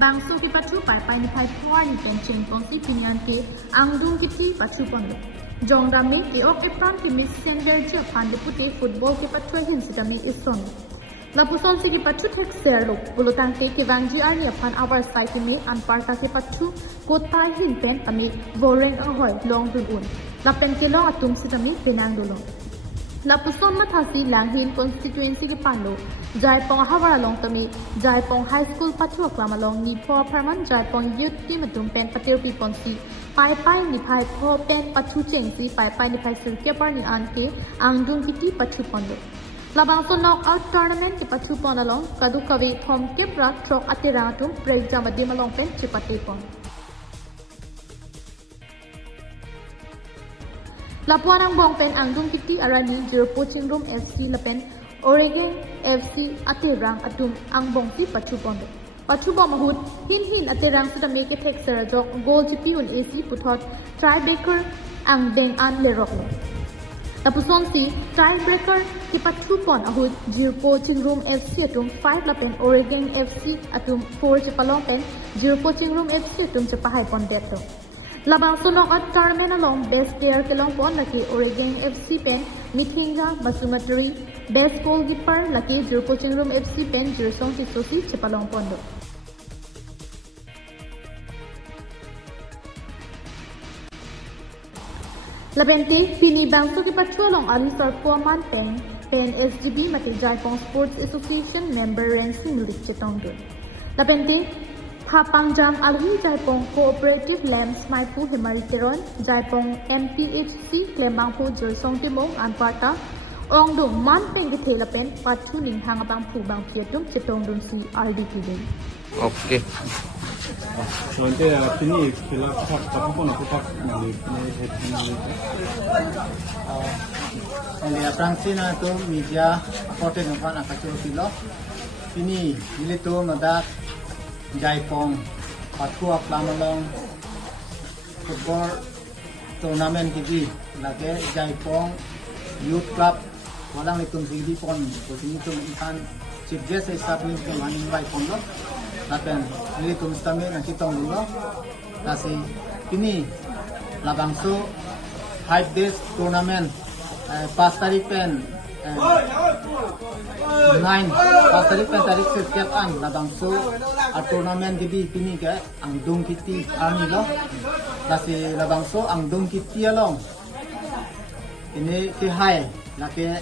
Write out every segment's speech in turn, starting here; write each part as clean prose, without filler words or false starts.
Bangso kepathu pai ni phai phoi ni penchen pongsi pinyan ke angdung kitti pathu pondo. Jongdami ke ok epran ke miss sender je phan de pute football ke pathu hin sidami ison. Lapusol si ke pathu thek ser lo bulutang ke wangji arni phan our site me anparta ke pathu ko tai hin pen ami voreng ahoy long dun un. Lapen ke long atum sidami penang dulong. Lapusol mathasi langhin constituency ke panlo Jaipong hawara long tami Jaipong high school pathu klama long ni pho apharman Jaipong youth team atum pen patir pi ponsi pai ni phai pho pen pathu chengsi pai ni phai sil ke par ni an ke angdung kitti pathu pondo labang so knockout tournament ke pathu pon along kadu kawi thom ke pra trok atira tum break jam adi malong pen chipate pon Lapuanang bong pen angdung kitti arani zero coaching room FC lapen Oregon FC atirang atum ang bong si pathu pondo pathu bom mahut hin atirang sa dami ke thek serajok goal GP un AC puthot tiebreaker ang beng an lerok tapuson si tiebreaker ki pathu pon ahut zero coaching room FC atum 5 lapen Oregon FC atum 4 chapalong pen zero coaching room FC atum chapahay pon deto Labang sunok at tournament along best player kelong pon laki Oregon FC pen Mithinga Basumatri best goalkeeper laki Zero Coaching Room FC pen Jersong Tisosi Chepalong Pondo. Labente pini bangso ki pathu along ali sarpuaman pen SGB mati Jaipong Sports Association member ranking league chetong dun. Labente Papangjam Alhi Jaipong Cooperative Lamps Maipu Himariteron Jaipong MPHC Klembangpo Jersong Timong Anparta Ongdung Man Peng ke Thelapen Pathu Ning Hangabang Pubang Pietum Chetong Dun si RDP Din. Okay. Nanti ini bila pathu pun aku tak ni Oli aprangsi na to media akote ng pan akachuro kilo. Ini dili to madak Jaipong pathu aplamalong football tournament kiji lagi Jaipong youth club walang itum sigdi pon posini tum ikan chief guest ay staff ni maning bay pon lo naten nili tum stami na kitong lo kasi kini labangso 5 days tournament pas tarik pen 9 pas tarik setiap an labangso at tournament gibi kini ke angdung kitti arni lo kasi labangso angdung kitti along ini ke high laki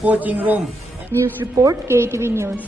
coaching room News report KTV News.